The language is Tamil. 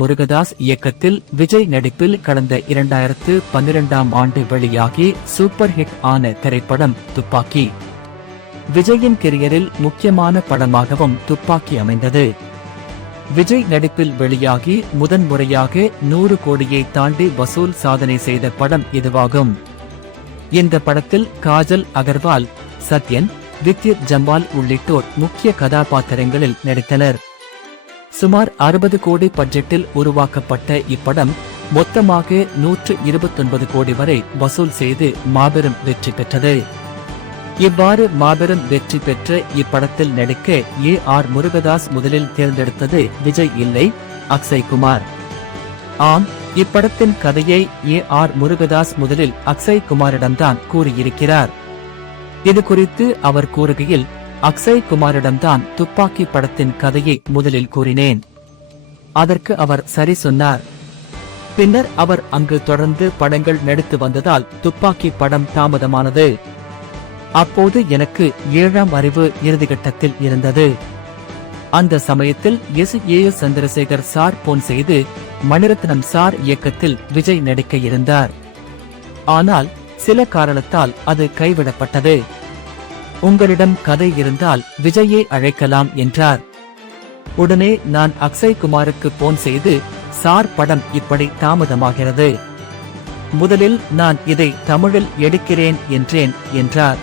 முருகதாஸ் இயக்கத்தில் விஜய் நடிப்பில் கடந்த 2012ஆம் ஆண்டு வெளியாகி சூப்பர் ஹிட் ஆன திரைப்படம் துப்பாக்கி. விஜயின் கெரியரில் முக்கியமான படமாகவும் துப்பாக்கி அமைந்தது. விஜய் நடிப்பில் வெளியாகி முதன்முறையாக 100 கோடியை தாண்டி வசூல் சாதனை செய்த படம் இதுவாகும். இந்த படத்தில் காஜல் அகர்வால், சத்யன், வித்யுத் ஜம்வால் உள்ளிட்டோர் முக்கிய கதாபாத்திரங்களில் நடித்தனர். சுமார் 60 கோடி பட்ஜெட்டில் உருவாக்கப்பட்ட இப்படம் மொத்தமாக 129 கோடி வரை வசூல் செய்து மாபெரும் வெற்றி பெற்றது. இவ்வாறு மாபெரும் வெற்றி பெற்ற இப்படத்தில் நடிக்க முருகதாஸ் முதலில் தேர்ந்தெடுத்தது விஜய் இல்லை, அக்ஷய் குமார். ஆம், இப்படத்தின் கதையை முருகதாஸ் முதலில் அக்ஷய் குமாரிடம்தான் கூறியிருக்கிறார். இது குறித்து அவர் கூறுகையில், அக்ஷய் குமாரிடம்தான் துப்பாக்கி படத்தின் கதையை முதலில் கூறினேன். அதற்கு அவர் சரி சொன்னார். பின்னர் அவர் அங்கு தொடர்ந்து படங்கள் நடித்து வந்ததால் துப்பாக்கி படம் தாமதமானது. அப்போது எனக்கு 7ஆம் அறிவு இறுதிக்கட்டத்தில் இருந்தது. அந்த சமயத்தில் சந்திரசேகர் சார் போன் செய்து மணிரத்னம் சார் இயக்கத்தில் விஜய் நடிக்க இருந்தார். ஆனால் சில காரணத்தால் அது கைவிடப்பட்டது. உங்களிடம் கதை இருந்தால் விஜயை அழைக்கலாம் என்றார். உடனே நான் அக்ஷய் குமாருக்கு போன் செய்து, சார் படம் இப்படி தாமதமாகிறது, முதலில் நான் இதை தமிழில் எடுக்கிறேன் என்றேன் என்றார்.